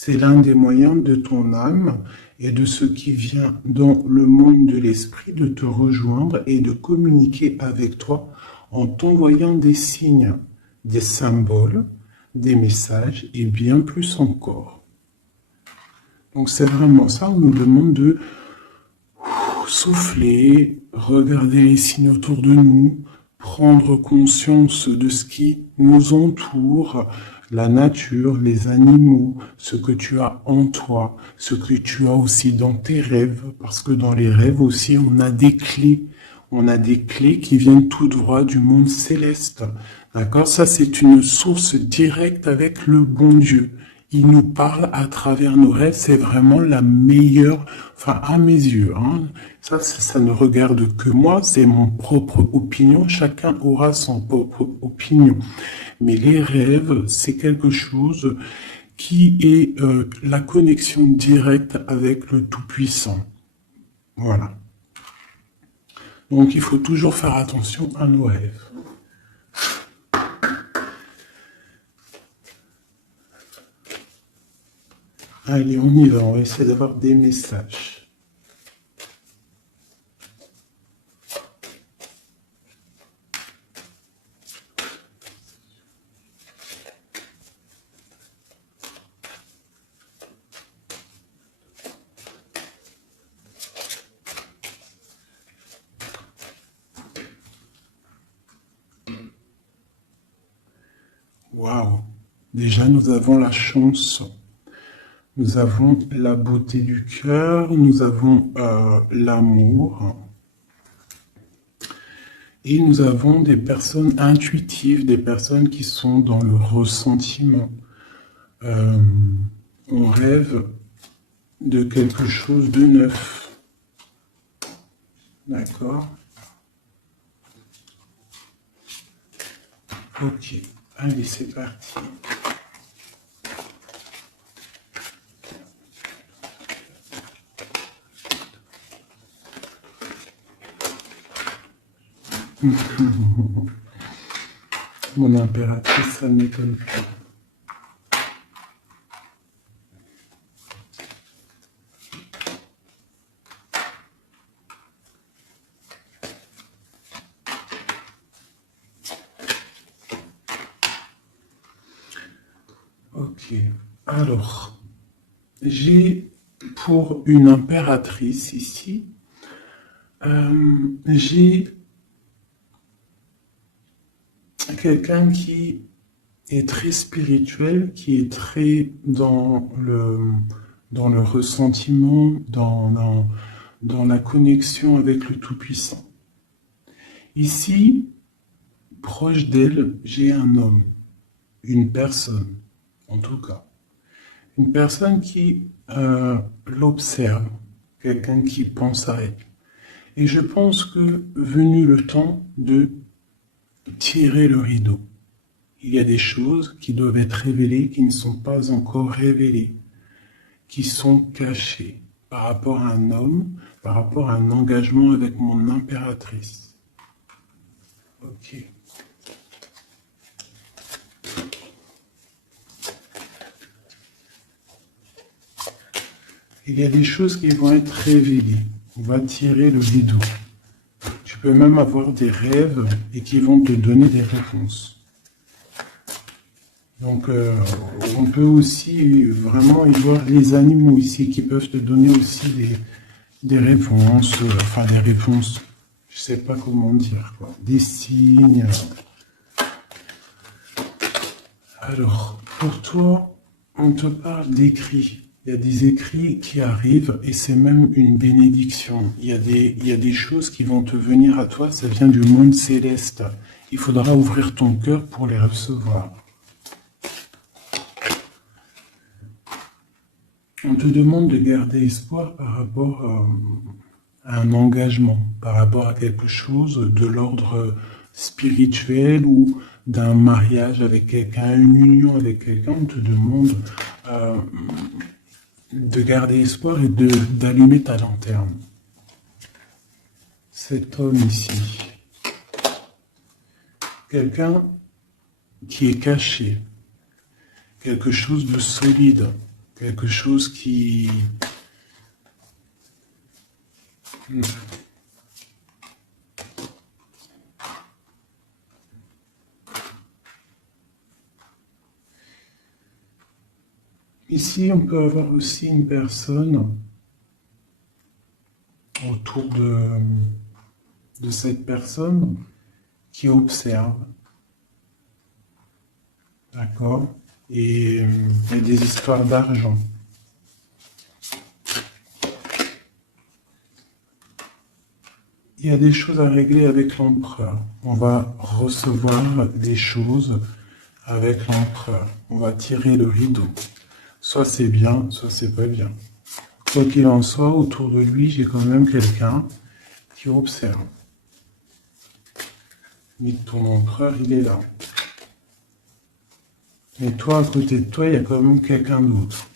C'est l'un des moyens de ton âme et de ce qui vient dans le monde de l'esprit de te rejoindre et de communiquer avec toi en t'envoyant des signes, des symboles, des messages et bien plus encore. Donc c'est vraiment ça, on nous demande de souffler, regarder les signes autour de nous, prendre conscience de ce qui nous entoure, la nature, les animaux, ce que tu as en toi, ce que tu as aussi dans tes rêves, parce que dans les rêves aussi, on a des clés. On a des clés qui viennent tout droit du monde céleste. D'accord? Ça, c'est une source directe avec le bon Dieu. Il nous parle à travers nos rêves, c'est vraiment la meilleure, enfin à mes yeux. Hein. Ça ne regarde que moi, c'est mon propre opinion. Chacun aura son propre opinion. Mais les rêves, c'est quelque chose qui est la connexion directe avec le Tout-Puissant. Voilà. Donc il faut toujours faire attention à nos rêves. Allez, on y va, on va essayer d'avoir des messages. Waouh! Déjà, nous avons la chance. Nous avons la beauté du cœur, nous avons l'amour. Et nous avons des personnes intuitives, des personnes qui sont dans le ressentiment. On rêve de quelque chose de neuf. D'accord? Ok, allez, c'est parti. Mon impératrice, ça ne m'étonne pas. Ok, alors, j'ai pour une impératrice ici, j'ai quelqu'un qui est très spirituel, qui est très dans le ressentiment, dans la connexion avec le Tout-Puissant. Ici, proche d'elle, j'ai un homme, une personne, en tout cas. Une personne qui l'observe, quelqu'un qui pense à elle. Et je pense que venu le temps de tirer le rideau, il y a des choses qui doivent être révélées, qui ne sont pas encore révélées, qui sont cachées par rapport à un homme, par rapport à un engagement avec mon impératrice. Ok. Il y a des choses qui vont être révélées. On va tirer le rideau. Tu peux même avoir des rêves et qui vont te donner des réponses. Donc, on peut aussi vraiment y voir les animaux ici qui peuvent te donner aussi des réponses, enfin des réponses, je sais pas comment dire, quoi, des signes. Alors, pour toi, on te parle d'écrits. Il y a des écrits qui arrivent et c'est même une bénédiction. Il y a des choses qui vont te venir à toi, ça vient du monde céleste. Il faudra ouvrir ton cœur pour les recevoir. On te demande de garder espoir par rapport à un engagement, par rapport à quelque chose de l'ordre spirituel ou d'un mariage avec quelqu'un, une union avec quelqu'un. On te demande de garder espoir et d'allumer ta lanterne. Cet homme ici, quelqu'un qui est caché, quelque chose de solide, quelque chose qui... Ici, on peut avoir aussi une personne autour de cette personne qui observe, d'accord? Et il y a des histoires d'argent. Il y a des choses à régler avec l'empereur. On va recevoir des choses avec l'empereur. On va tirer le rideau. Soit c'est bien, soit c'est pas bien. Quoi qu'il en soit, autour de lui, j'ai quand même quelqu'un qui observe. Mais ton empereur, il est là. Mais toi, à côté de toi, il y a quand même quelqu'un d'autre.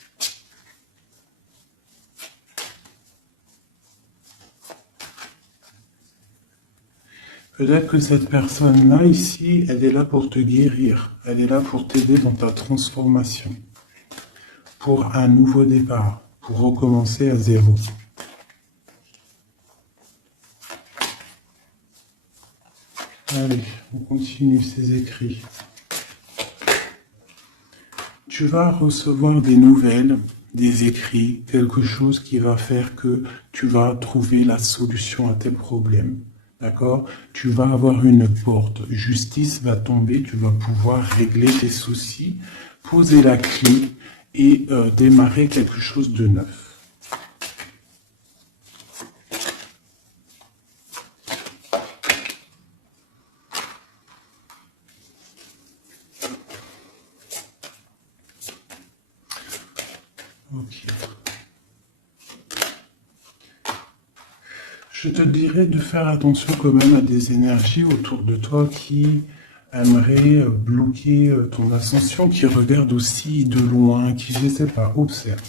Peut-être que cette personne-là, ici, elle est là pour te guérir. Elle est là pour t'aider dans ta transformation. Pour un nouveau départ. Pour recommencer à zéro. Allez, on continue ces écrits. Tu vas recevoir des nouvelles, des écrits, quelque chose qui va faire que tu vas trouver la solution à tes problèmes. D'accord? Tu vas avoir une porte. Justice va tomber, tu vas pouvoir régler tes soucis, poser la clé et démarrer quelque chose de neuf. Ok. Je te dirais de faire attention quand même à des énergies autour de toi qui aimeraient bloquer ton ascension, qui regardent aussi de loin, qui, je ne sais pas, observent.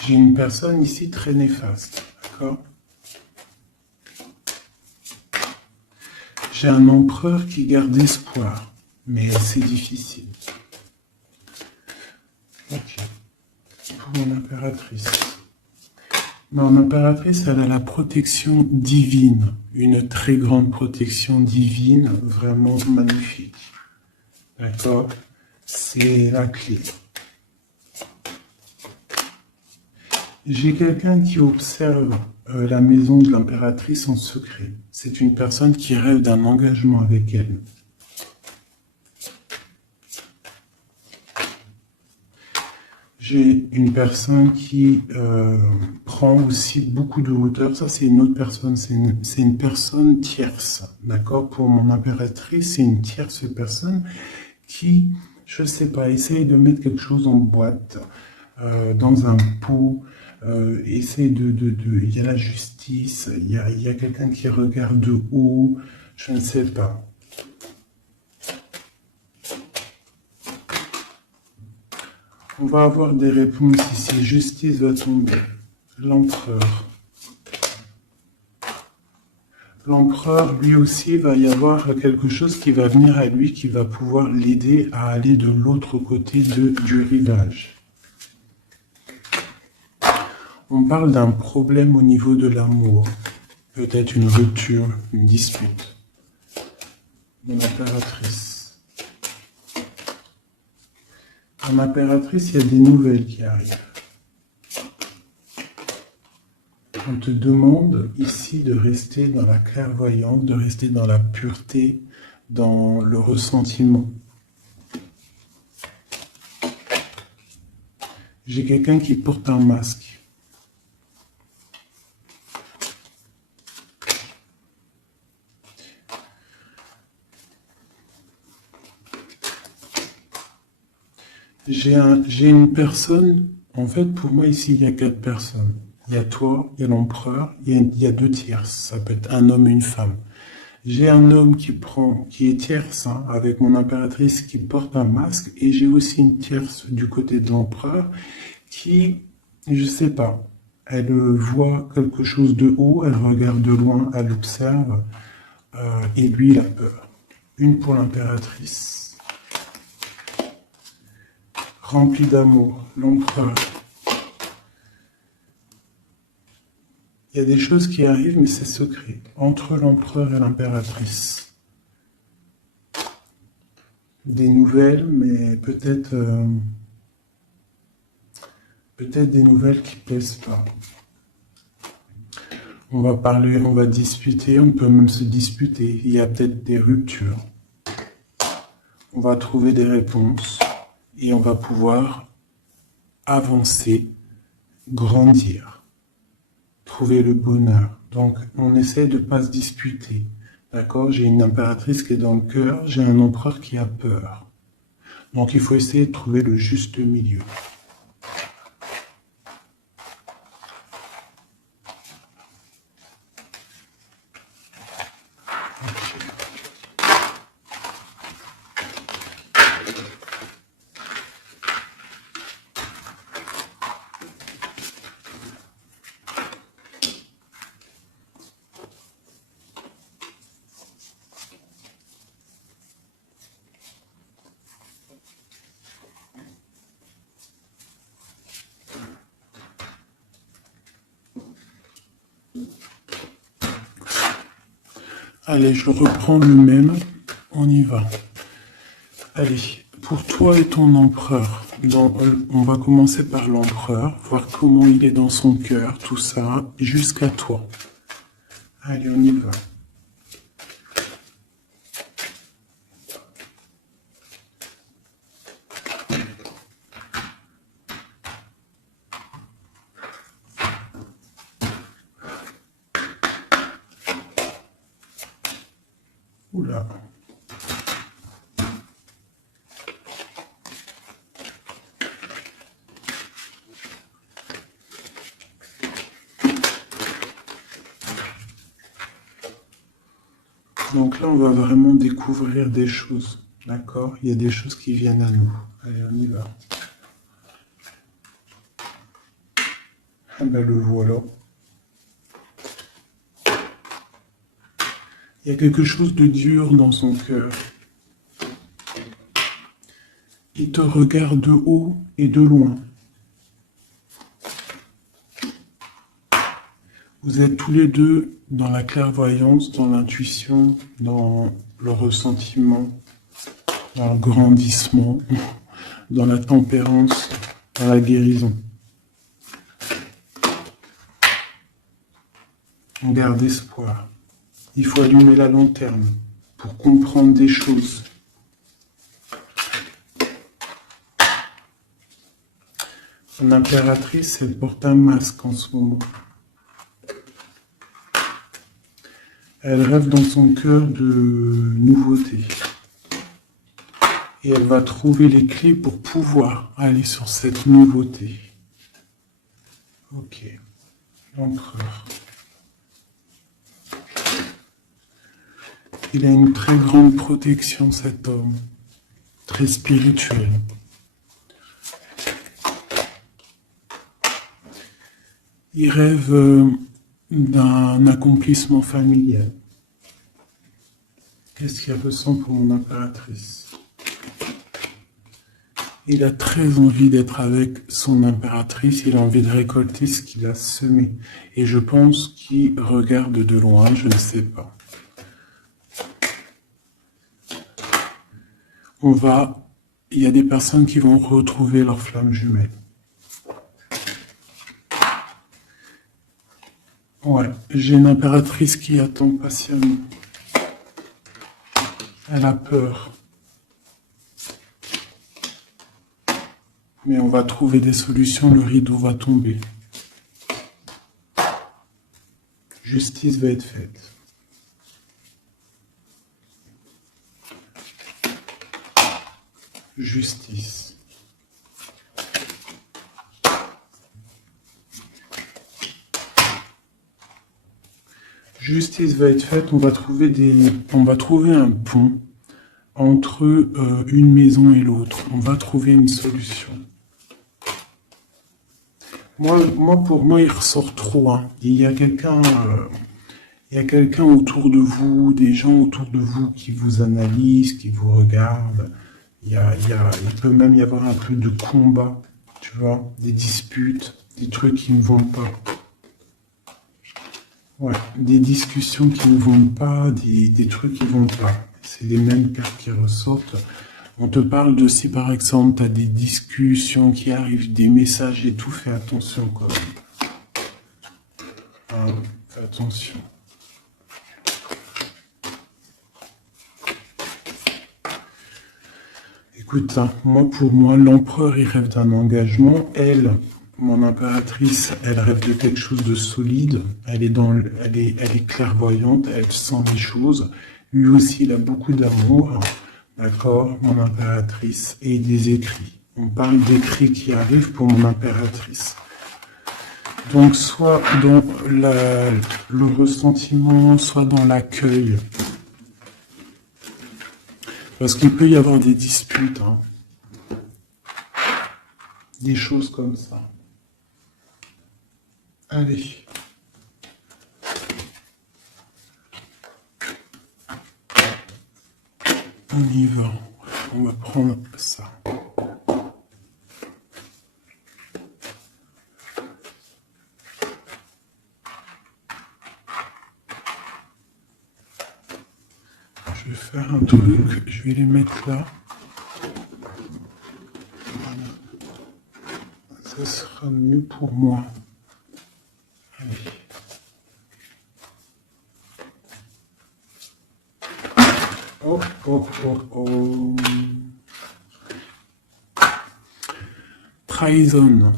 J'ai une personne ici très néfaste, d'accord? J'ai un empereur qui garde espoir, mais c'est difficile. Ok. Pour mon impératrice. Mon impératrice, elle a la protection divine, une très grande protection divine, vraiment magnifique. D'accord? C'est la clé. J'ai quelqu'un qui observe la maison de l'impératrice en secret. C'est une personne qui rêve d'un engagement avec elle. J'ai une personne qui prend aussi beaucoup de hauteur. Ça, c'est une autre personne. C'est une personne tierce. D'accord? Pour mon impératrice, c'est une tierce personne qui, je ne sais pas, essaye de mettre quelque chose en boîte, dans un pot. Essaye il y a la justice, il y a quelqu'un qui regarde de haut, je ne sais pas. On va avoir des réponses ici. Justice va tomber. L'empereur. L'empereur, lui aussi, va y avoir quelque chose qui va venir à lui, qui va pouvoir l'aider à aller de l'autre côté du rivage. On parle d'un problème au niveau de l'amour. Peut-être une rupture, une dispute. Mon impératrice. En impératrice, il y a des nouvelles qui arrivent. On te demande ici de rester dans la clairvoyance, de rester dans la pureté, dans le ressentiment. J'ai quelqu'un qui porte un masque. J'ai une personne, en fait, pour moi, ici, il y a 4 personnes. Il y a toi, il y a l'empereur, il y a 2 tierces. Ça peut être un homme et une femme. J'ai un homme qui est tierce, hein, avec mon impératrice qui porte un masque, et j'ai aussi une tierce du côté de l'empereur qui, je sais pas, elle voit quelque chose de haut, elle regarde de loin, elle observe, et lui, il a peur. Une pour l'impératrice. rempli d'amour, l'empereur. Il y a des choses qui arrivent, mais c'est secret, entre l'empereur et l'impératrice. Des nouvelles, mais peut-être des nouvelles qui plaisent pas. On va parler, on va discuter, on peut même se disputer. Il y a peut-être des ruptures. On va trouver des réponses et on va pouvoir avancer, grandir, trouver le bonheur. Donc, on essaie de ne pas se disputer. D'accord? J'ai une impératrice qui est dans le cœur, j'ai un empereur qui a peur. Donc, il faut essayer de trouver le juste milieu. Allez, je reprends le même. On y va. Allez, pour toi et ton empereur, on va commencer par l'empereur, voir comment il est dans son cœur, tout ça, jusqu'à toi. Allez, on y va. Oula. Donc là, on va vraiment découvrir des choses, d'accord? Il y a des choses qui viennent à nous. Allez, on y va. Ah ben le voilà. Il y a quelque chose de dur dans son cœur. Il te regarde de haut et de loin. Vous êtes tous les deux dans la clairvoyance, dans l'intuition, dans le ressentiment, dans le grandissement, dans la tempérance, dans la guérison. On garde espoir. Il faut allumer la lanterne pour comprendre des choses. Son impératrice, elle porte un masque en ce moment. Elle rêve dans son cœur de nouveautés. Et elle va trouver les clés pour pouvoir aller sur cette nouveauté. Ok. L'empereur. Il a une très grande protection, cet homme. Très spirituel. Il rêve d'un accomplissement familial. Qu'est-ce qu'il ressent pour mon impératrice? Il a très envie d'être avec son impératrice, il a envie de récolter ce qu'il a semé. Et je pense qu'il regarde de loin, je ne sais pas. Il y a des personnes qui vont retrouver leur flamme jumelle. Ouais, j'ai une impératrice qui attend patiemment. Elle a peur. Mais on va trouver des solutions, le rideau va tomber. Justice va être faite. Justice. Justice va être faite, on va trouver un pont entre une maison et l'autre. On va trouver une solution. Pour moi, il ressort trop. Hein. Il y a quelqu'un autour de vous, des gens autour de vous qui vous analysent, qui vous regardent. Il peut même y avoir un peu de combat, tu vois, des disputes, des trucs qui ne vont pas. Ouais, des discussions qui ne vont pas, des trucs qui ne vont pas. C'est les mêmes cartes qui ressortent. On te parle de si par exemple tu as des discussions qui arrivent, des messages et tout, fais attention quand même. Hein, fais attention. Écoute, hein, pour moi, l'empereur, il rêve d'un engagement. Elle, mon impératrice, elle rêve de quelque chose de solide. Elle est clairvoyante, elle sent les choses. Lui aussi, il a beaucoup d'amour. D'accord, mon impératrice. Et des écrits. On parle d'écrits qui arrivent pour mon impératrice. Donc, soit dans le ressentiment, soit dans l'accueil. Parce qu'il peut y avoir des disputes, hein. Des choses comme ça. Allez. On y va. On va prendre ça. Je vais faire un truc. Je vais les mettre là. Voilà. Ça sera mieux pour moi. Allez. Oh, oh, oh, oh. Trahison.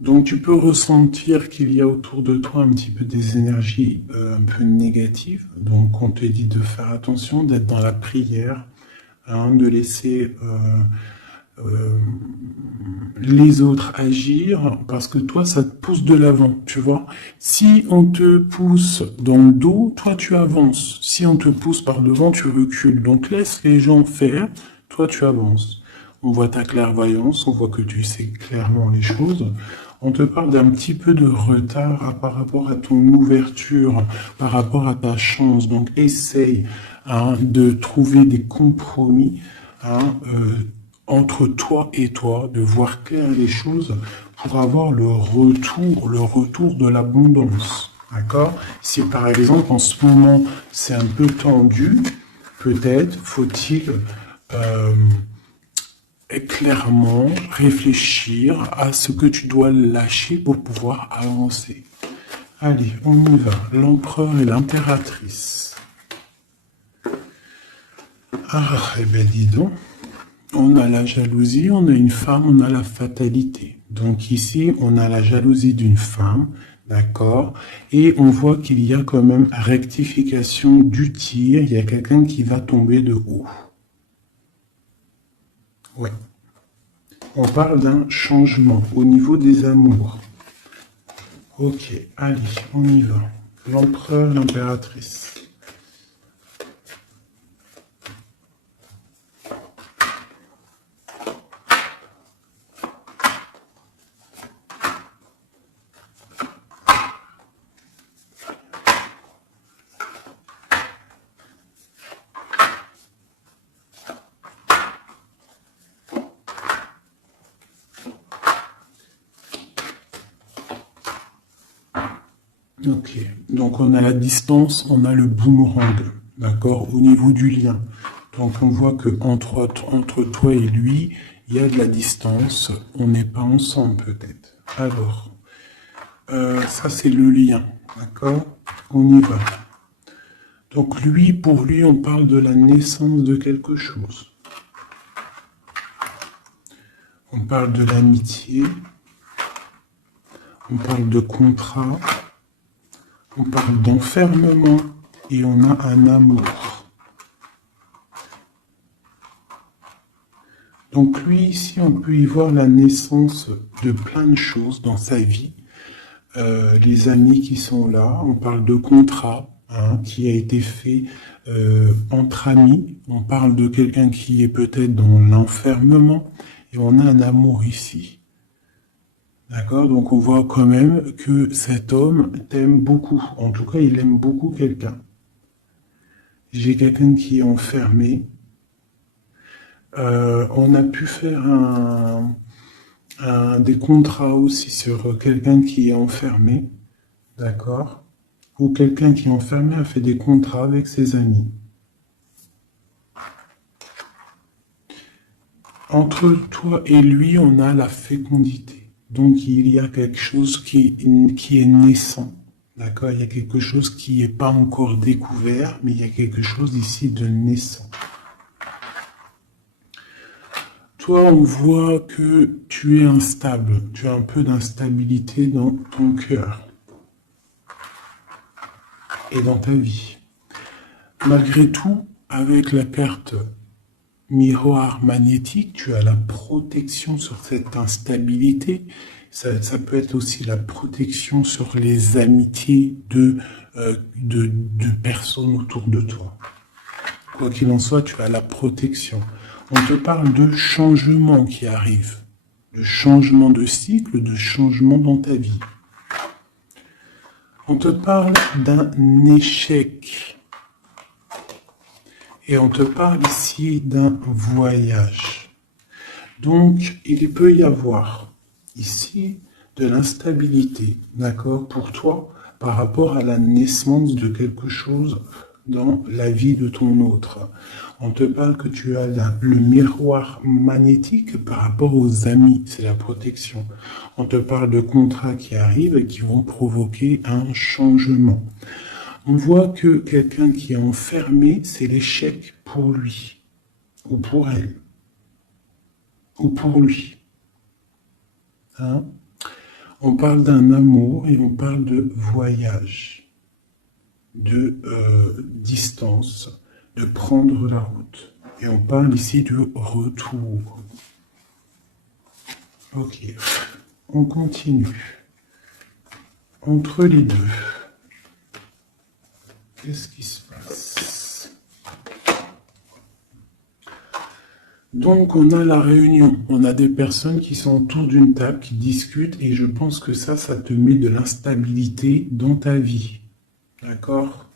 Donc tu peux ressentir qu'il y a autour de toi un petit peu des énergies un peu négatives. Donc on te dit de faire attention, d'être dans la prière, hein, de laisser les autres agir, parce que toi ça te pousse de l'avant, tu vois. Si on te pousse dans le dos, toi tu avances. Si on te pousse par devant, tu recules. Donc laisse les gens faire, toi tu avances. On voit ta clairvoyance, on voit que tu sais clairement les choses. On te parle d'un petit peu de retard par rapport à ton ouverture, par rapport à ta chance. Donc essaye, hein, de trouver des compromis, hein, entre toi et toi, de voir clair les choses pour avoir le retour de l'abondance. D'accord? Si par exemple en ce moment c'est un peu tendu, peut-être faut-il clairement réfléchir à ce que tu dois lâcher pour pouvoir avancer. Allez, on y va. L'empereur et l'impératrice. Ah, eh ben dis donc. On a la jalousie, on a une femme, on a la fatalité. Donc ici, on a la jalousie d'une femme, d'accord? Et on voit qu'il y a quand même rectification du tir. Il y a quelqu'un qui va tomber de haut. Ouais. On parle d'un changement au niveau des amours. Ok, allez, on y va. L'empereur, l'impératrice. Ok, donc on a la distance, on a le boomerang, d'accord, au niveau du lien. Donc on voit que entre toi et lui, il y a de la distance, on n'est pas ensemble peut-être. Alors, ça c'est le lien, d'accord, on y va. Donc lui, pour lui, on parle de la naissance de quelque chose. On parle de l'amitié, on parle de contrat, on parle d'enfermement et on a un amour. Donc lui, ici, on peut y voir la naissance de plein de choses dans sa vie. Les amis qui sont là, on parle de contrat, hein, qui a été fait entre amis. On parle de quelqu'un qui est peut-être dans l'enfermement et on a un amour ici. D'accord? Donc on voit quand même que cet homme t'aime beaucoup. En tout cas, il aime beaucoup quelqu'un. J'ai quelqu'un qui est enfermé. On a pu faire des contrats aussi sur quelqu'un qui est enfermé, d'accord? Ou quelqu'un qui est enfermé a fait des contrats avec ses amis. Entre toi et lui, on a la fécondité. Donc il y a quelque chose qui est naissant. D'accord? Il y a quelque chose qui n'est pas encore découvert, mais il y a quelque chose ici de naissant. Toi, on voit que tu es instable. Tu as un peu d'instabilité dans ton cœur et dans ta vie. Malgré tout, avec la carte miroir magnétique, tu as la protection sur cette instabilité. Ça peut être aussi la protection sur les amitiés de personnes autour de toi. Quoi qu'il en soit, tu as la protection. On te parle de changement qui arrive, de changement de cycle, de changement dans ta vie. On te parle d'un échec. Et on te parle ici d'un voyage. Donc, il peut y avoir ici de l'instabilité, d'accord, pour toi, par rapport à la naissance de quelque chose dans la vie de ton autre. On te parle que tu as le miroir magnétique par rapport aux amis, c'est la protection. On te parle de contrats qui arrivent et qui vont provoquer un changement. On voit que quelqu'un qui est enfermé, c'est l'échec pour lui, ou pour elle, ou pour lui. Hein? On parle d'un amour et on parle de voyage, de distance, de prendre la route. Et on parle ici de retour. Ok, on continue. Entre les deux. Qu'est-ce qui se passe? Donc, on a la réunion. On a des personnes qui sont autour d'une table, qui discutent, et je pense que ça te met de l'instabilité dans ta vie. D'accord?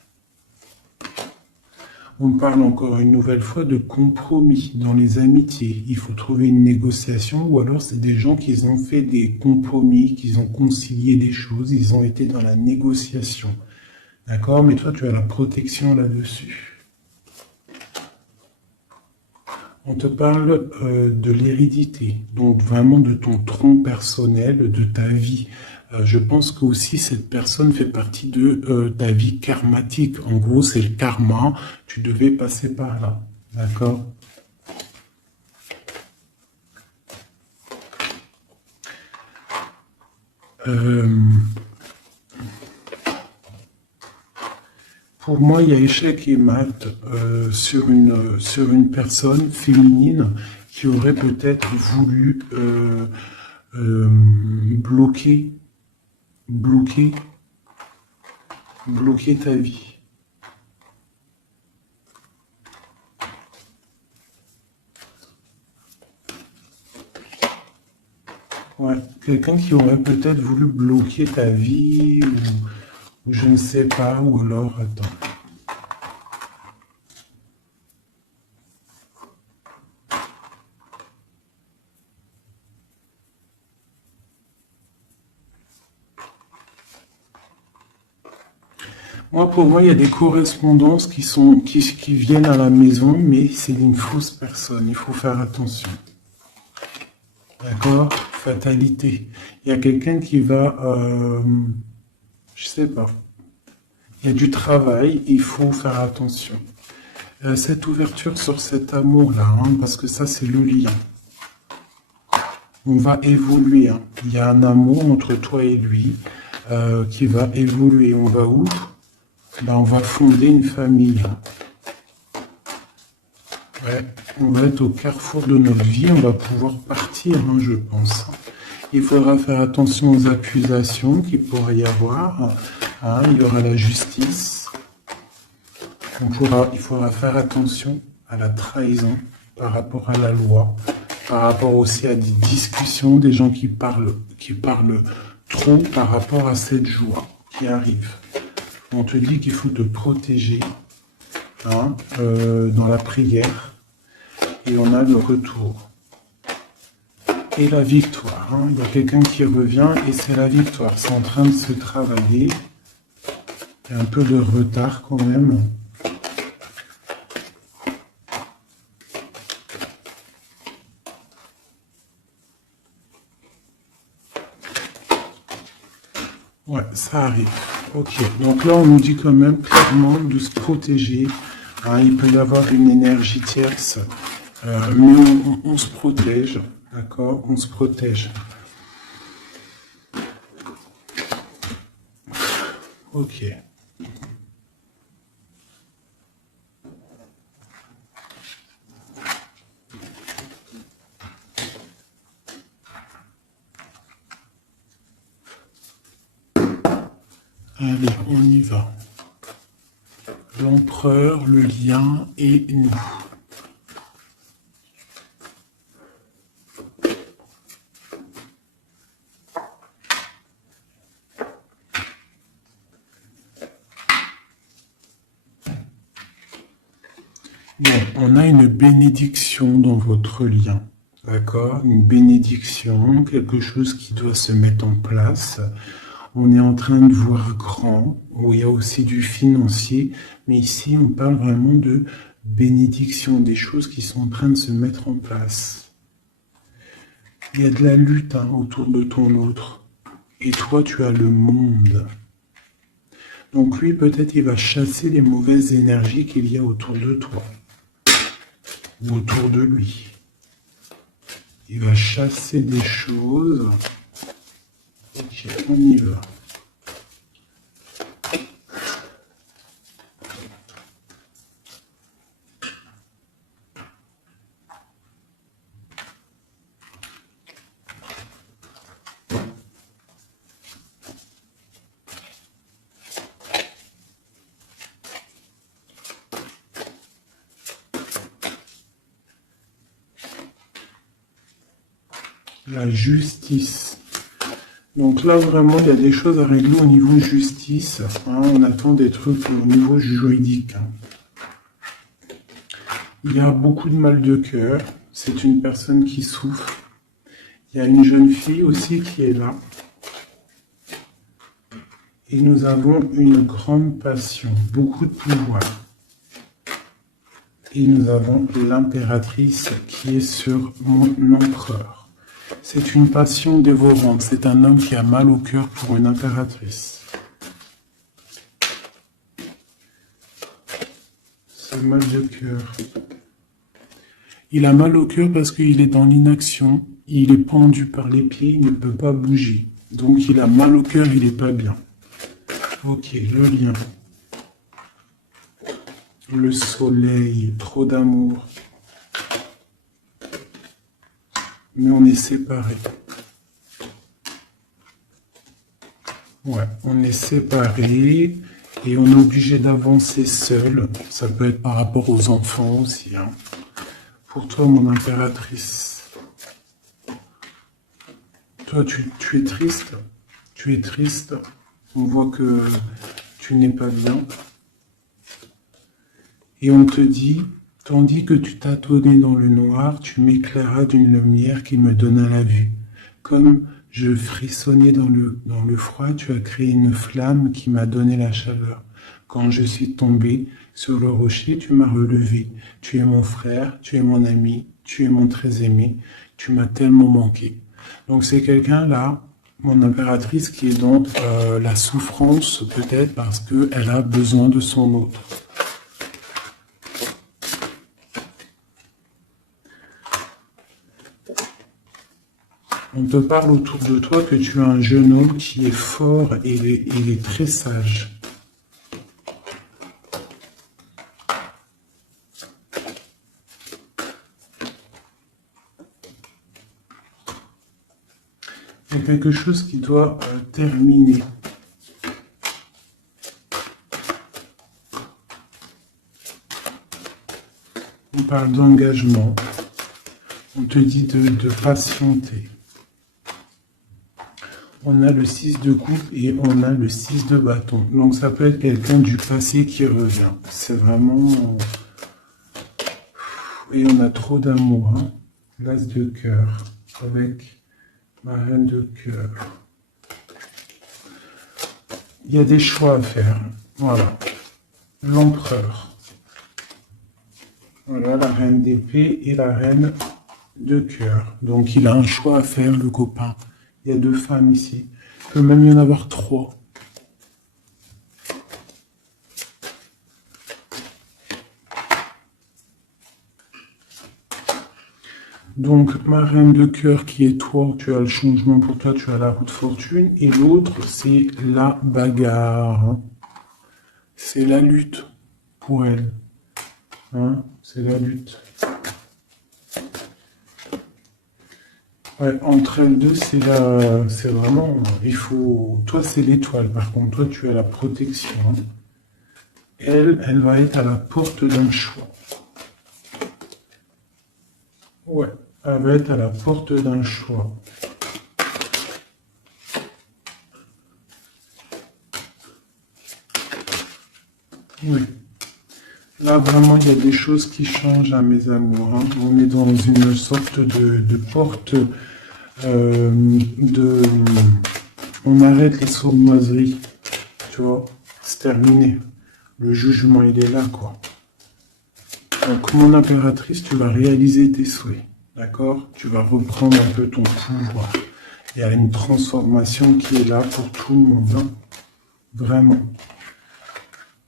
On parle encore une nouvelle fois de compromis dans les amitiés. Il faut trouver une négociation, ou alors c'est des gens qui ont fait des compromis, qui ont concilié des choses, ils ont été dans la négociation. D'accord? Mais toi, tu as la protection là-dessus. On te parle de l'hérédité, donc vraiment de ton tronc personnel, de ta vie. Je pense que aussi cette personne fait partie de ta vie karmatique. En gros, c'est le karma. Tu devais passer par là. D'accord? Pour moi, il y a échec et mat sur une personne féminine qui aurait peut-être voulu bloquer ta vie. Ouais, quelqu'un qui aurait peut-être voulu bloquer ta vie ou je ne sais pas, ou alors, attends. Pour moi, il y a des correspondances qui viennent à la maison, mais c'est une fausse personne. Il faut faire attention. D'accord? Fatalité. Il y a quelqu'un qui va, je sais pas. Il y a du travail, il faut faire attention. Cette ouverture sur cet amour-là, parce que ça, c'est le lien. On va évoluer. Il y a un amour entre toi et lui qui va évoluer. On va où? On va fonder une famille. Ouais, on va être au carrefour de notre vie, on va pouvoir partir, je pense. Il faudra faire attention aux accusations qu'il pourrait y avoir. Il y aura la justice. Il faudra faire attention à la trahison par rapport à la loi, par rapport aussi à des discussions, des gens qui parlent trop par rapport à cette joie qui arrive. On te dit qu'il faut te protéger dans la prière. Et on a le retour. Et la victoire. Hein. Il y a quelqu'un qui revient et c'est la victoire. C'est en train de se travailler. Il y a un peu de retard quand même. Ouais, ça arrive. Ok, donc là on nous dit quand même clairement de se protéger. Hein, il peut y avoir une énergie tierce, mais on se protège, d'accord? On se protège. Ok. Allez, on y va. L'empereur, le lien et nous. Bon, on a une bénédiction dans votre lien. D'accord? Une bénédiction, quelque chose qui doit se mettre en place. On est en train de voir grand, où il y a aussi du financier, mais ici on parle vraiment de bénédiction, des choses qui sont en train de se mettre en place. Il y a de la lutte autour de ton autre, et toi tu as le monde. Donc lui peut-être il va chasser les mauvaises énergies qu'il y a autour de toi, ou autour de lui. Il va chasser des choses. Ok, on y va. La justice. Donc là, vraiment, il y a des choses à régler au niveau justice. Hein, on attend des trucs au niveau juridique. Il y a beaucoup de mal de cœur. C'est une personne qui souffre. Il y a une jeune fille aussi qui est là. Et nous avons une grande passion, beaucoup de pouvoir. Et nous avons l'impératrice qui est sur mon empereur. C'est une passion dévorante. C'est un homme qui a mal au cœur pour une impératrice. C'est mal de cœur. Il a mal au cœur parce qu'il est dans l'inaction. Il est pendu par les pieds, il ne peut pas bouger. Donc il a mal au cœur, il n'est pas bien. Ok, le lien. Le soleil, trop d'amour. Mais on est séparés. Ouais, on est séparés et on est obligé d'avancer seul. Ça peut être par rapport aux enfants aussi. Hein. Pour toi, mon impératrice. Toi, tu es triste. Tu es triste. On voit que tu n'es pas bien. Et on te dit, tandis que tu tâtonnais dans le noir, tu m'éclairas d'une lumière qui me donna la vue. Comme je frissonnais dans le froid, tu as créé une flamme qui m'a donné la chaleur. Quand je suis tombé sur le rocher, tu m'as relevé. Tu es mon frère, tu es mon ami, tu es mon très aimé. Tu m'as tellement manqué. Donc c'est quelqu'un là, mon impératrice, qui est dans la souffrance peut-être parce qu'elle a besoin de son autre. On te parle autour de toi que tu as un jeune homme qui est fort et il est très sage. Il y a quelque chose qui doit terminer. On parle d'engagement. On te dit de patienter. On a le 6 de coupe et on a le 6 de bâton. Donc ça peut être quelqu'un du passé qui revient. C'est vraiment... Et on a trop d'amour, hein. L'as de cœur avec ma reine de cœur. Il y a des choix à faire. Voilà. L'empereur. Voilà la reine d'épée et la reine de cœur. Donc il a un choix à faire, le copain. Il y a 2 femmes ici. Il peut même y en avoir 3. Donc, ma reine de cœur qui est toi, tu as le changement pour toi, tu as la roue de fortune. Et l'autre, c'est la bagarre. C'est la lutte pour elle. Hein, c'est la lutte. Ouais, entre elles deux, c'est vraiment, il faut, toi c'est l'étoile, par contre, toi tu as la protection. Hein. Elle va être à la porte d'un choix. Ouais, elle va être à la porte d'un choix. Oui. Là, vraiment, il y a des choses qui changent à mes amours. Hein. On est dans une sorte de porte on arrête les sournoiseries. Tu vois, c'est terminé. Le jugement, il est là, quoi. Donc, mon impératrice, tu vas réaliser tes souhaits. D'accord? Tu vas reprendre un peu ton pouvoir. Il y a une transformation qui est là pour tout le monde. Hein. Vraiment.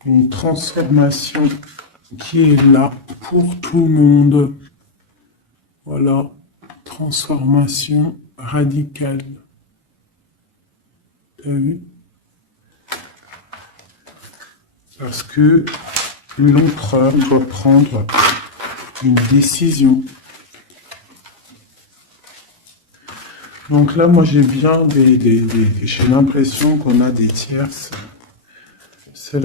Une transformation qui est là pour tout le monde. Voilà. Transformation radicale. T'as vu? Parce que l'empereur doit prendre une décision. Donc là, moi, j'ai bien j'ai l'impression qu'on a des tierces. Oui.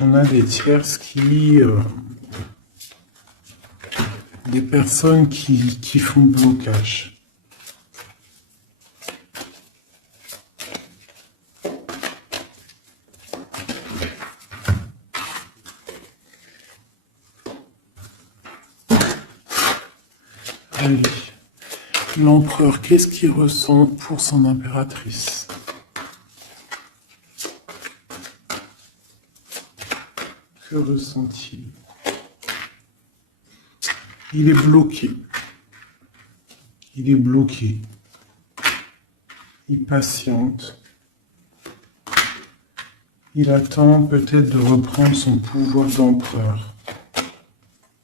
On a des tierces qui... des personnes qui font blocage. Allez. L'empereur, qu'est-ce qu'il ressent pour son impératrice? Que ressent-il? Il est bloqué. Il est bloqué. Il patiente. Il attend peut-être de reprendre son pouvoir d'empereur.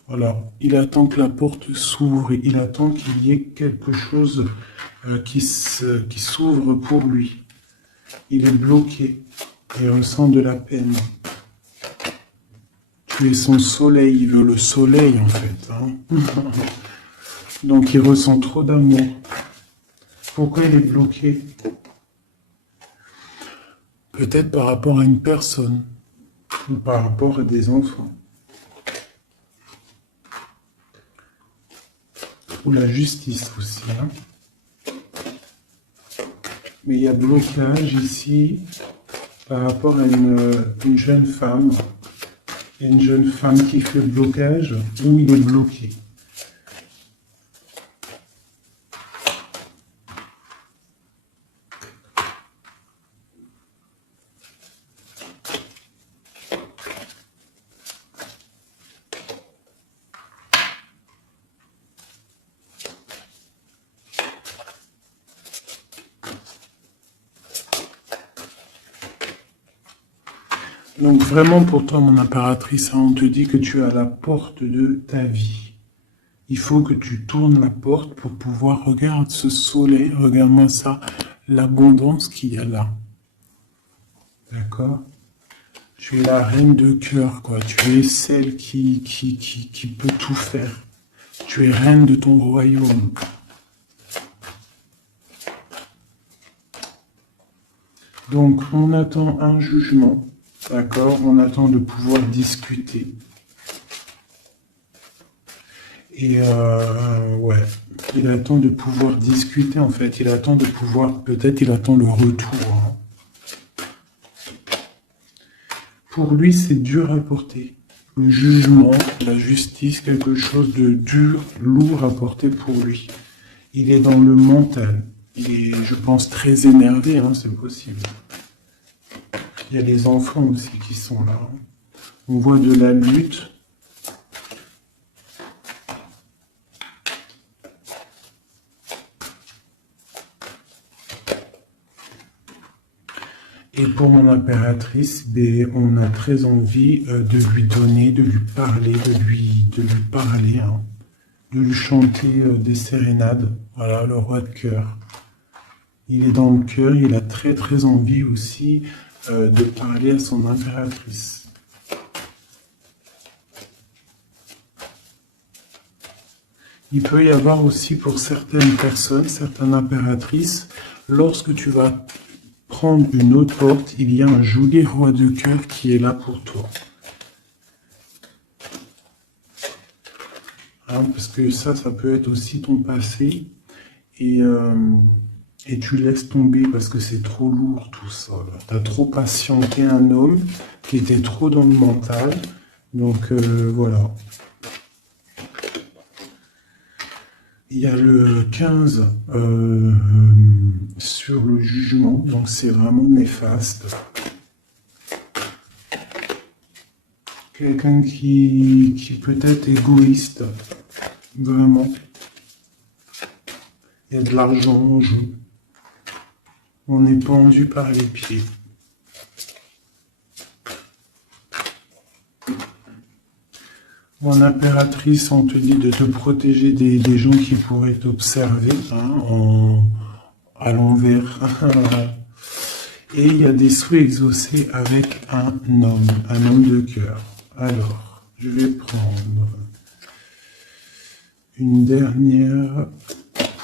Voilà, il attend que la porte s'ouvre et il attend qu'il y ait quelque chose qui s'ouvre pour lui. Il est bloqué et ressent de la peine. Tu es son soleil, il veut le soleil en fait. Hein. Donc il ressent trop d'amour. Pourquoi il est bloqué? Peut-être par rapport à une personne ou par rapport à des enfants. Ou la justice aussi. Hein. Mais il y a blocage ici par rapport à une jeune femme. Il y a une jeune femme qui fait blocage ou il est bloqué. Donc vraiment pour toi, mon impératrice, on te dit que tu es à la porte de ta vie. Il faut que tu tournes la porte pour pouvoir regarder ce soleil, regarde-moi ça, l'abondance qu'il y a là. D'accord? Tu es la reine de cœur, quoi. Tu es celle qui peut tout faire. Tu es reine de ton royaume. Donc on attend un jugement. D'accord, on attend de pouvoir discuter. Et ouais, il attend de pouvoir discuter en fait. Il attend de pouvoir, peut-être il attend le retour. Hein. Pour lui, c'est dur à porter. le jugement, la justice, quelque chose de dur, lourd à porter pour lui. Il est dans le mental. Il est, je pense, très énervé, hein, c'est possible. Il y a les enfants aussi qui sont là. On voit de la lutte. Et pour mon impératrice, on a très envie de lui donner, de lui parler, de lui parler, hein, de lui chanter des sérénades. Voilà, le roi de cœur. Il est dans le cœur, il a très très envie aussi de parler à son impératrice. Il peut y avoir aussi pour certaines personnes, certaines impératrices, lorsque tu vas prendre une autre porte, il y a un joli roi de cœur qui est là pour toi. Hein, parce que ça peut être aussi ton passé. Et tu laisses tomber parce que c'est trop lourd tout ça. Tu as trop patienté un homme qui était trop dans le mental. Donc voilà. Il y a le 15 sur le jugement, donc c'est vraiment néfaste. Quelqu'un qui peut être égoïste, vraiment. Il y a de l'argent en jeu. On est pendu par les pieds. Mon impératrice, on te dit de te protéger des gens qui pourraient t'observer, hein, à l'envers. Et il y a des souhaits exaucés avec un homme de cœur. Alors, je vais prendre une dernière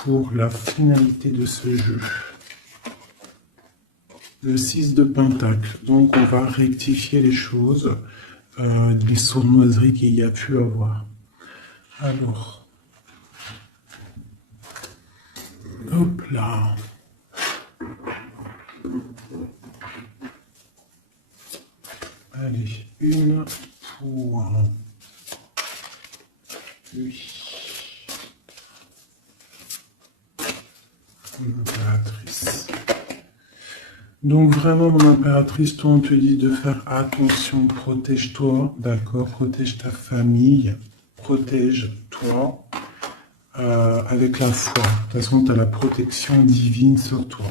pour la finalité de ce jeu. Le 6 de Pentacle. Donc, on va rectifier les choses. Les sournoiseries qu'il y a pu avoir. Alors, hop là. Allez, une pour lui. L'impératrice. Donc vraiment, mon impératrice, toi, on te dit de faire attention, protège-toi, d'accord, protège ta famille, protège-toi avec la foi. De toute façon, tu as la protection divine sur toi.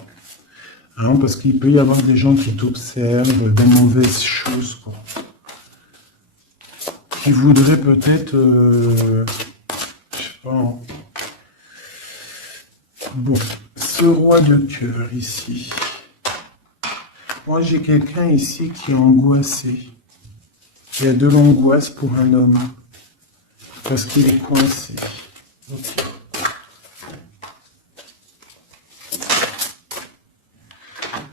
Hein, parce qu'il peut y avoir des gens qui t'observent, des mauvaises choses, quoi. Qui voudraient peut-être, je sais pas, hein. Bon, ce roi de cœur ici. Moi, j'ai quelqu'un ici qui est angoissé. Il y a de l'angoisse pour un homme. Parce qu'il est coincé. Okay.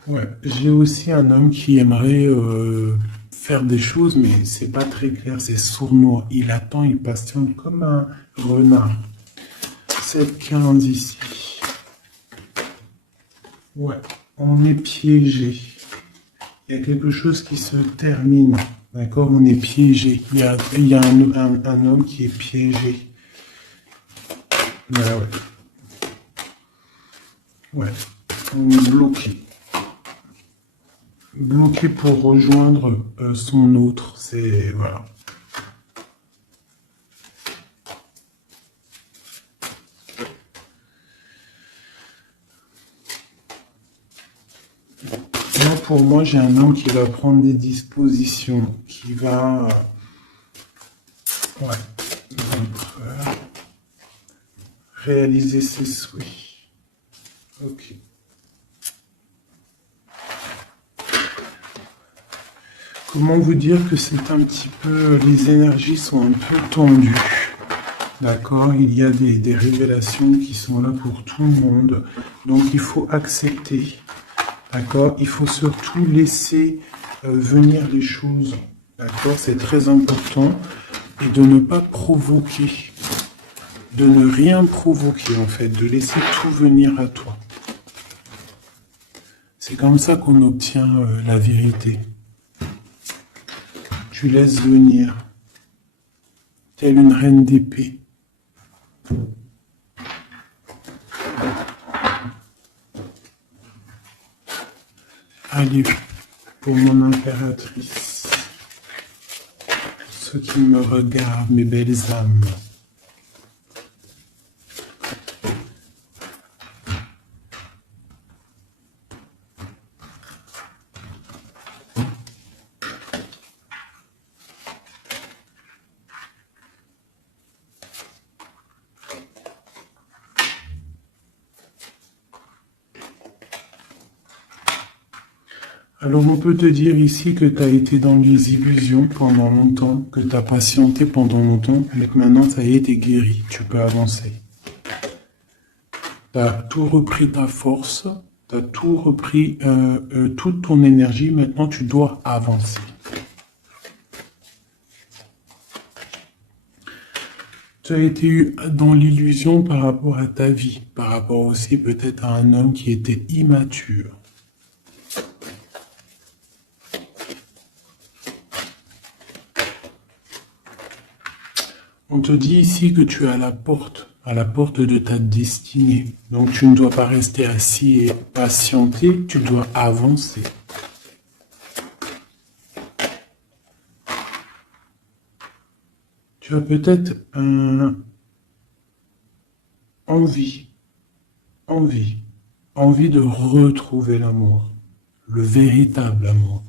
Ouais, j'ai aussi un homme qui aimerait faire des choses, mais c'est pas très clair, c'est sournois. Il attend, il patiente comme un renard. 7-15 ici. Ouais, on est piégé. Il y a quelque chose qui se termine, d'accord? On est piégé. Il y a un homme qui est piégé. Voilà, ouais. Ouais, on est bloqué. Bloqué pour rejoindre son autre. C'est... Voilà. Pour moi, j'ai un homme qui va prendre des dispositions, qui va réaliser ses souhaits. Ok. Comment vous dire que c'est un petit peu... Les énergies sont un peu tendues. D'accord? Il y a des révélations qui sont là pour tout le monde. Donc, il faut accepter. D'accord? Il faut surtout laisser venir les choses. D'accord? C'est très important. Et de ne pas provoquer. De ne rien provoquer, en fait. De laisser tout venir à toi. C'est comme ça qu'on obtient la vérité. Tu laisses venir. telle une reine d'épée. Allez, pour mon impératrice, ceux qui me regardent, mes belles âmes. Alors on peut te dire ici que tu as été dans les illusions pendant longtemps, que tu as patienté pendant longtemps, mais que maintenant ça y est, t'es guéri, tu peux avancer. Tu as tout repris ta force, tu as tout repris, toute ton énergie, maintenant tu dois avancer. Tu as été dans l'illusion par rapport à ta vie, par rapport aussi peut-être à un homme qui était immature. On te dit ici que tu es à la porte de ta destinée. Donc tu ne dois pas rester assis et patienter, tu dois avancer. Tu as peut-être envie de retrouver l'amour, le véritable amour.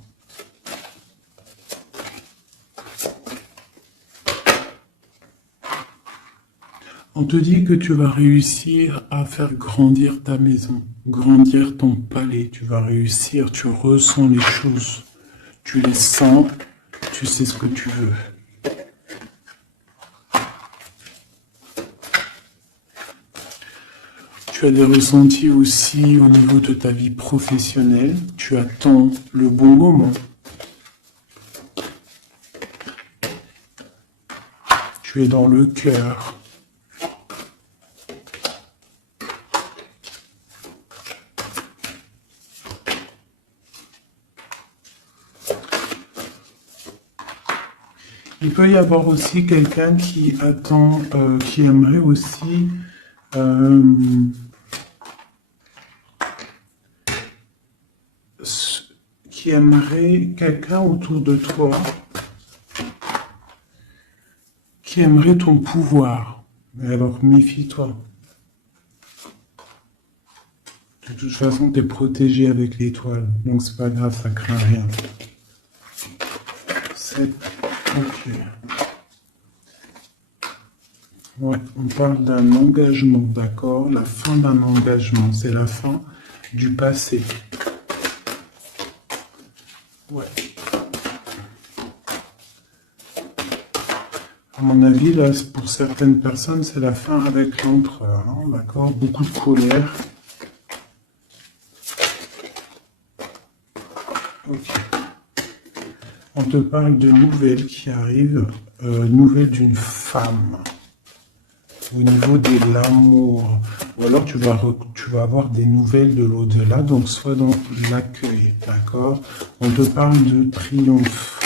On te dit que tu vas réussir à faire grandir ta maison, grandir ton palais. Tu vas réussir, tu ressens les choses, tu les sens, tu sais ce que tu veux. Tu as des ressentis aussi au niveau de ta vie professionnelle. Tu attends le bon moment. Tu es dans le cœur. Il peut y avoir aussi quelqu'un qui attend, qui aimerait aussi qui aimerait quelqu'un autour de toi, qui aimerait ton pouvoir. Mais alors méfie-toi. De toute façon, tu es protégé avec l'étoile, donc c'est pas grave, ça craint rien. C'est ok. Ouais, on parle d'un engagement, d'accord? La fin d'un engagement, c'est la fin du passé. Ouais. À mon avis, là, pour certaines personnes, c'est la fin avec l'empereur, hein, d'accord? Beaucoup de colère. Ok. On te parle de nouvelles qui arrivent, nouvelles d'une femme, au niveau de l'amour. Ou alors tu vas avoir des nouvelles de l'au-delà, donc soit dans l'accueil, d'accord? On te parle de triomphe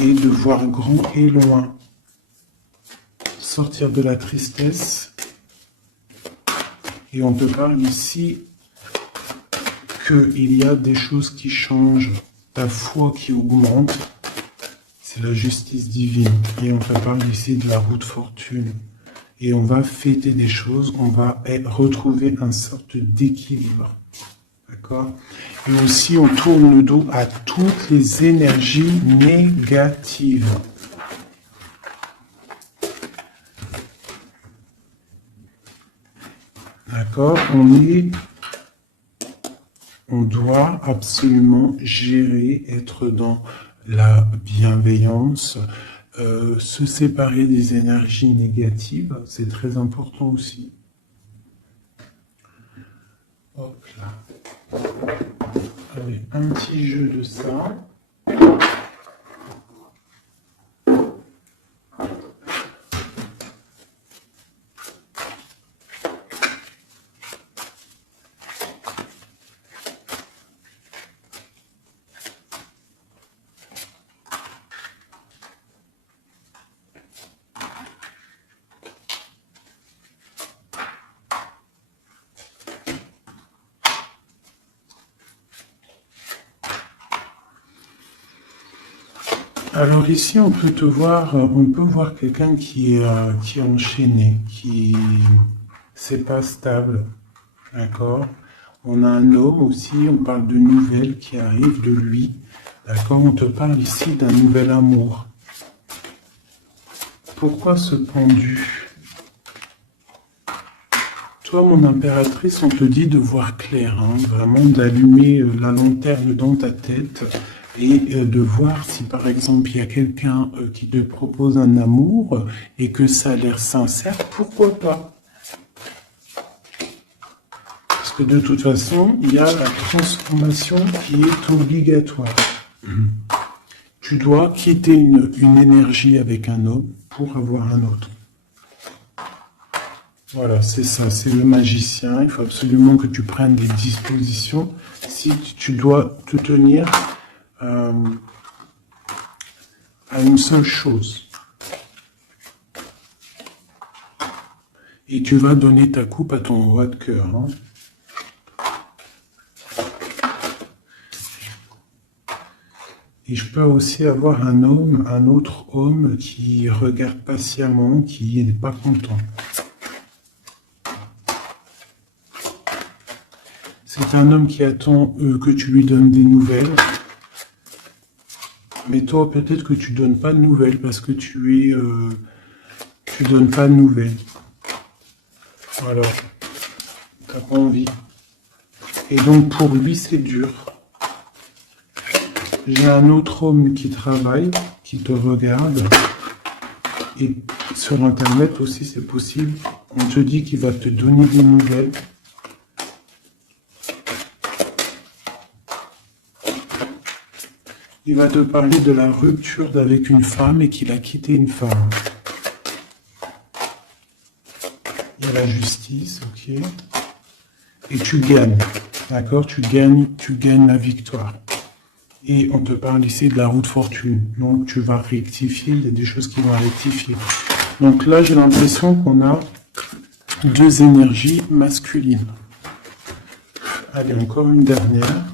et de voir grand et loin. Sortir de la tristesse. Et on te parle ici qu'il y a des choses qui changent, ta foi qui augmente. C'est la justice divine. Et on te parle ici de la roue de fortune. Et on va fêter des choses, on va retrouver une sorte d'équilibre. D'accord? Et aussi, on tourne le dos à toutes les énergies négatives. D'accord? On doit absolument gérer, être dans la bienveillance, se séparer des énergies négatives, c'est très important aussi. Hop là. Allez, un petit jeu de ça. Alors ici, on peut te voir, on peut voir quelqu'un qui est enchaîné, qui c'est pas stable, d'accord? On a un homme aussi, on parle de nouvelles qui arrivent de lui, d'accord? On te parle ici d'un nouvel amour. Pourquoi ce pendu? Toi, mon impératrice, on te dit de voir clair, hein, vraiment d'allumer la lanterne dans ta tête et de voir si, par exemple, il y a quelqu'un qui te propose un amour et que ça a l'air sincère, pourquoi pas? Parce que de toute façon, il y a la transformation qui est obligatoire. Tu dois quitter une énergie avec un homme pour avoir un autre. Voilà, c'est ça, c'est le magicien. Il faut absolument que tu prennes des dispositions. Si tu dois te tenir à une seule chose. Et tu vas donner ta coupe à ton roi de cœur. Hein. Et je peux aussi avoir un homme, un autre homme qui regarde patiemment, qui n'est pas content. C'est un homme qui attend que tu lui donnes des nouvelles. Mais toi, peut-être que tu donnes pas de nouvelles parce que tu donnes pas de nouvelles. Alors, t'as pas envie. Et donc pour lui, c'est dur. J'ai un autre homme qui travaille, qui te regarde. Et sur Internet aussi, c'est possible. On te dit qu'il va te donner des nouvelles. Il va te parler de la rupture avec une femme et qu'il a quitté une femme. Il y a la justice, ok. Et tu gagnes, d'accord? Tu gagnes la victoire. Et on te parle ici de la roue de fortune. Donc tu vas rectifier, il y a des choses qui vont rectifier. Donc là, j'ai l'impression qu'on a deux énergies masculines. Allez, encore une dernière.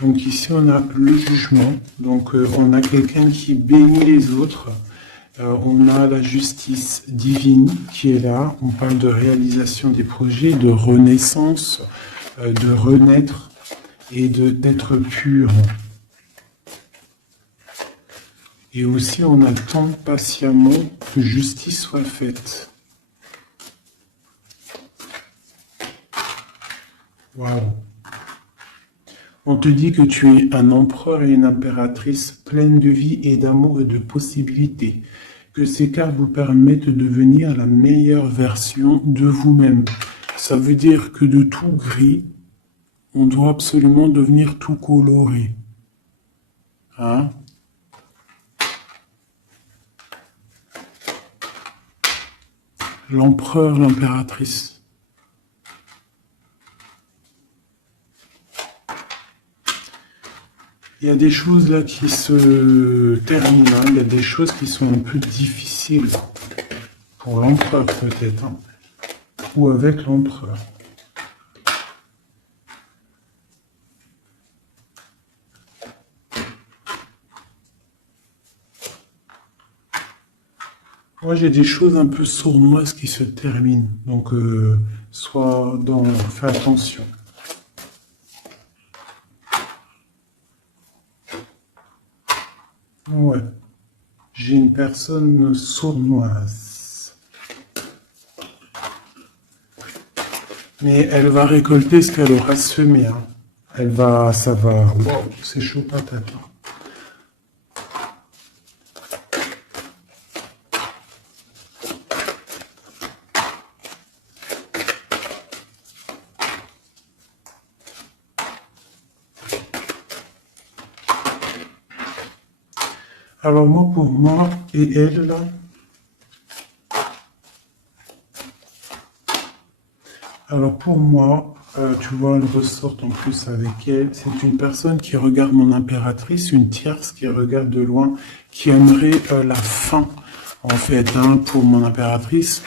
Donc ici, on a le jugement. Donc on a quelqu'un qui bénit les autres. On a la justice divine qui est là. On parle de réalisation des projets, de renaissance, de renaître et d'être pur. Et aussi, on attend patiemment que justice soit faite. Waouh! On te dit que tu es un empereur et une impératrice pleine de vie et d'amour et de possibilités. Que ces cartes vous permettent de devenir la meilleure version de vous-même. Ça veut dire que de tout gris, on doit absolument devenir tout coloré. Hein? L'empereur, l'impératrice. Il y a des choses là qui se terminent, hein. Il y a des choses qui sont un peu difficiles pour l'empereur peut-être, hein. Ou avec l'empereur. Moi j'ai des choses un peu sournoises qui se terminent, donc fais attention. Ouais, j'ai une personne sournoise. Mais elle va récolter ce qu'elle aura semé. Hein. Ça va. Wow, c'est chaud patate. Alors moi, pour moi, et elle, là, alors pour moi, tu vois, elle ressort en plus avec elle. C'est une personne qui regarde mon impératrice, une tierce qui regarde de loin, qui aimerait la fin, en fait, hein, pour mon impératrice.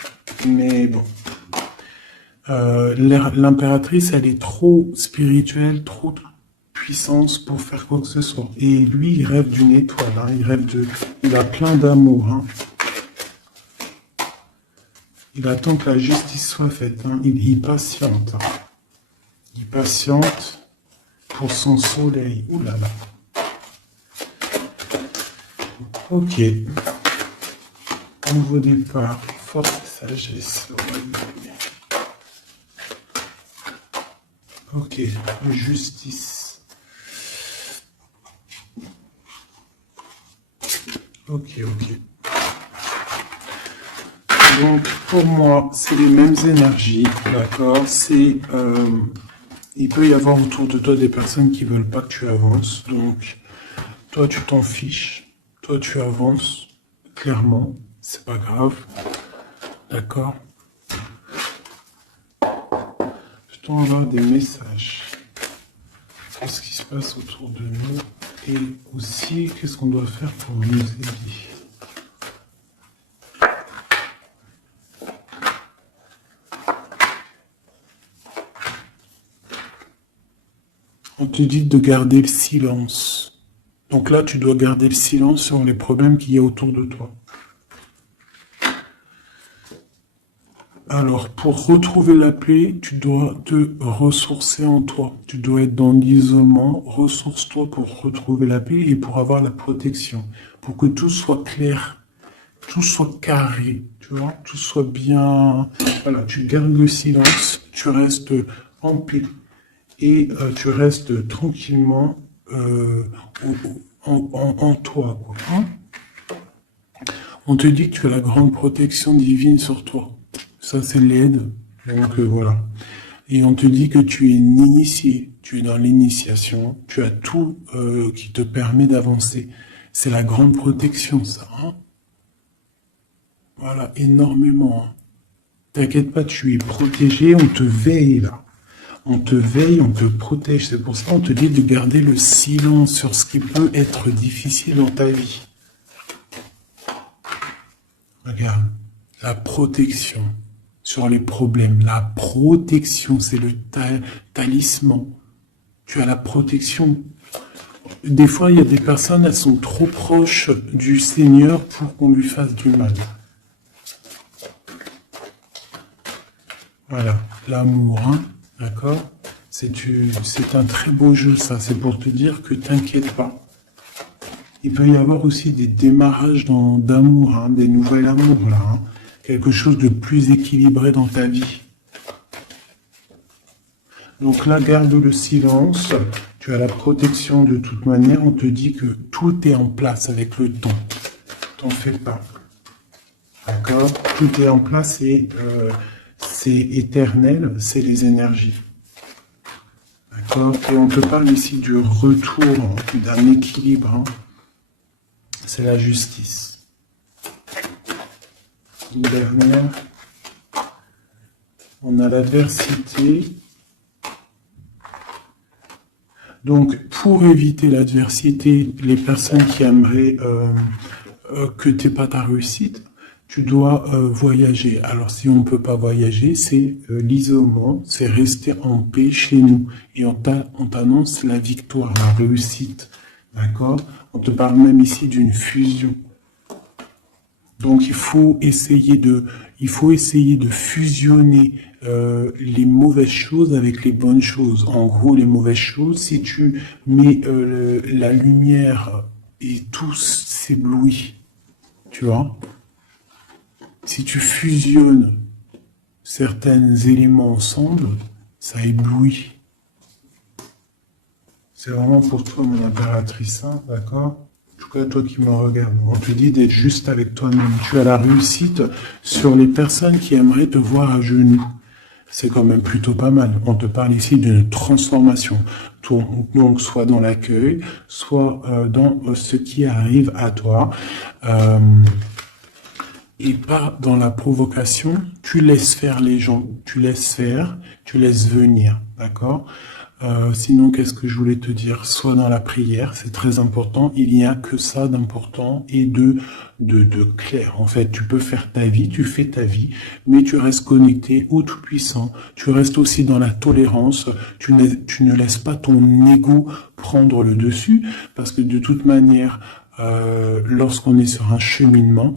Mais bon. L'impératrice, elle est trop spirituelle, trop puissance pour faire quoi que ce soit. Et lui, il rêve d'une étoile, hein, il a plein d'amour. Hein. Il attend que la justice soit faite. Hein. Il patiente. Hein. Il patiente pour son soleil. Ouh là là. Ok. Nouveau départ. Force sagesse. Ok. Justice. Ok. Donc, pour moi, c'est les mêmes énergies, d'accord? Il peut y avoir autour de toi des personnes qui veulent pas que tu avances. Donc, toi, tu t'en fiches. Toi, tu avances. Clairement, c'est pas grave. D'accord? Peut-on avoir des messages? Qu'est-ce qui se passe autour de nous? Et aussi, qu'est-ce qu'on doit faire pour nous aider? On te dit de garder le silence. Donc là, tu dois garder le silence sur les problèmes qu'il y a autour de toi. Alors, pour retrouver la paix, tu dois te ressourcer en toi. Tu dois être dans l'isolement. Ressource-toi pour retrouver la paix et pour avoir la protection. Pour que tout soit clair, tout soit carré, tu vois, tout soit bien... Voilà, tu gardes le silence, tu restes en paix. Et tu restes tranquillement en toi. Quoi, hein. On te dit que tu as la grande protection divine sur toi. Ça, c'est l'aide. Donc voilà. Et on te dit que tu es initié. Tu es dans l'initiation. Tu as tout qui te permet d'avancer. C'est la grande protection, ça. Hein. Voilà, énormément. Hein. T'inquiète pas, tu es protégé. On te veille, là. On te veille, on te protège. C'est pour ça qu'on te dit de garder le silence sur ce qui peut être difficile dans ta vie. Regarde, la protection sur les problèmes. La protection, c'est le talisman. Tu as la protection. Des fois, il y a des personnes, elles sont trop proches du Seigneur pour qu'on lui fasse du mal. Voilà, l'amour, hein. D'accord? C'est un très beau jeu, ça. C'est pour te dire que t'inquiète pas. Il peut y avoir aussi des démarrages d'amour, hein, des nouvelles amours, là. Hein. Quelque chose de plus équilibré dans ta vie. Donc là, garde le silence. Tu as la protection de toute manière. On te dit que tout est en place avec le temps. T'en fais pas. D'accord? Tout est en place et... c'est éternel, c'est les énergies. D'accord? Et on te parle ici du retour d'un équilibre. Hein. C'est la justice. Une dernière. On a l'adversité. Donc, pour éviter l'adversité, les personnes qui aimeraient que tu n'aies pas ta réussite, tu dois voyager. Alors, si on ne peut pas voyager, c'est l'isolement, c'est rester en paix chez nous. Et on t'annonce la victoire, la réussite. D'accord? On te parle même ici d'une fusion. Donc, il faut essayer de fusionner les mauvaises choses avec les bonnes choses. En gros, les mauvaises choses, si tu mets la lumière et tout s'éblouit, tu vois? Si tu fusionnes certains éléments ensemble, ça éblouit. C'est vraiment pour toi, mon impératrice, hein, d'accord? En tout cas, toi qui me regardes, on te dit d'être juste avec toi-même. Tu as la réussite sur les personnes qui aimeraient te voir à genoux. C'est quand même plutôt pas mal. On te parle ici d'une transformation. Donc, soit dans l'accueil, soit dans ce qui arrive à toi. et pas dans la provocation. Tu laisses faire les gens, tu laisses faire, tu laisses venir, d'accord? Sinon, qu'est-ce que je voulais te dire? Sois dans la prière, c'est très important. Il n'y a que ça d'important et de clair. En fait, tu peux faire ta vie, tu fais ta vie, mais tu restes connecté au Tout-Puissant. Tu restes aussi dans la tolérance. Tu ne laisses pas ton ego prendre le dessus, parce que de toute manière, lorsqu'on est sur un cheminement,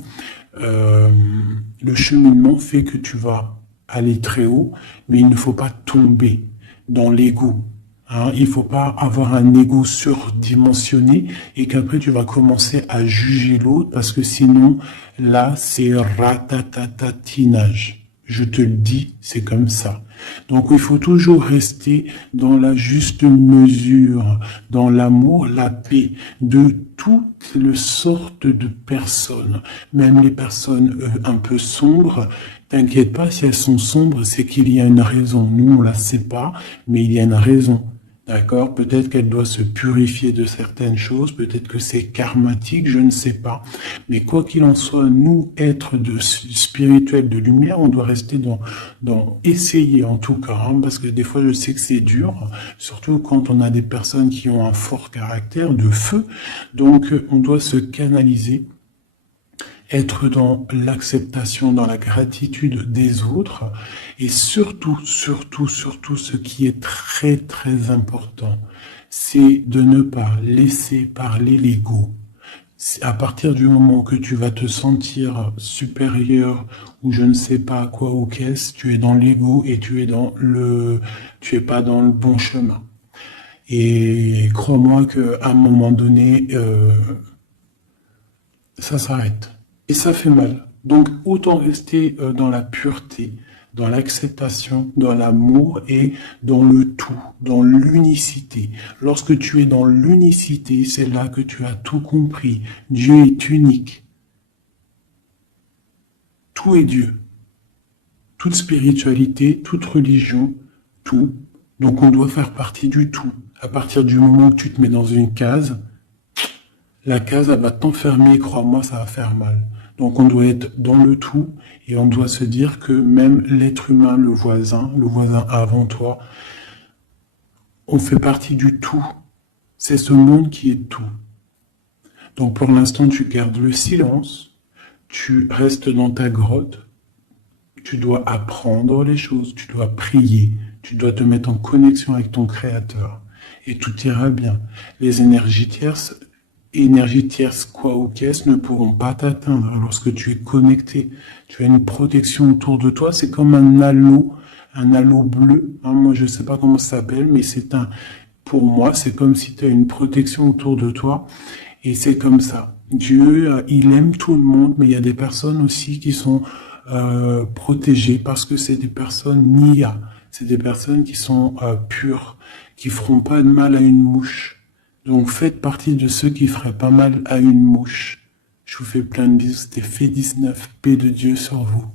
le cheminement fait que tu vas aller très haut, mais il ne faut pas tomber dans l'ego. Hein, il faut pas avoir un ego surdimensionné et qu'après tu vas commencer à juger l'autre parce que sinon, là, c'est ratatatinage. Je te le dis, c'est comme ça. Donc il faut toujours rester dans la juste mesure, dans l'amour, la paix de toutes les sortes de personnes, même les personnes un peu sombres. T'inquiète pas, si elles sont sombres, c'est qu'il y a une raison. Nous, on la sait pas, mais il y a une raison. D'accord? Peut-être qu'elle doit se purifier de certaines choses, peut-être que c'est karmatique, je ne sais pas. Mais quoi qu'il en soit, nous, êtres de spirituels de lumière, on doit rester dans essayer en tout cas, hein, parce que des fois je sais que c'est dur, surtout quand on a des personnes qui ont un fort caractère de feu. Donc on doit se canaliser, être dans l'acceptation, dans la gratitude des autres, et surtout, ce qui est très, très important, c'est de ne pas laisser parler l'ego. À partir du moment que tu vas te sentir supérieur ou je ne sais pas quoi ou qu'est-ce, tu es dans l'ego et tu es pas dans le bon chemin. Et crois-moi qu'à un moment donné, ça s'arrête. Et ça fait mal. Donc autant rester dans la pureté, dans l'acceptation, dans l'amour et dans le tout, dans l'unicité. Lorsque tu es dans l'unicité, c'est là que tu as tout compris. Dieu est unique. Tout est Dieu. Toute spiritualité, toute religion, tout. Donc on doit faire partie du tout. À partir du moment où tu te mets dans une case, la case, elle va t'enfermer, crois-moi, ça va faire mal. Donc on doit être dans le tout et on doit se dire que même l'être humain, le voisin avant toi, on fait partie du tout. C'est ce monde qui est tout. Donc pour l'instant, tu gardes le silence, tu restes dans ta grotte, tu dois apprendre les choses, tu dois prier, tu dois te mettre en connexion avec ton Créateur et tout ira bien. Les énergies tierces quoi ou qu'est-ce ne pourront pas t'atteindre lorsque tu es connecté. Tu as une protection autour de toi, c'est comme un halo bleu. Hein, moi, je sais pas comment ça s'appelle, mais pour moi, c'est comme si tu as une protection autour de toi et c'est comme ça. Dieu, il aime tout le monde, mais il y a des personnes aussi qui sont protégées parce que c'est des personnes nia. C'est des personnes qui sont pures, qui feront pas de mal à une mouche. Donc faites partie de ceux qui feraient pas mal à une mouche. Je vous fais plein de bisous, c'était Fait 19, paix de Dieu sur vous.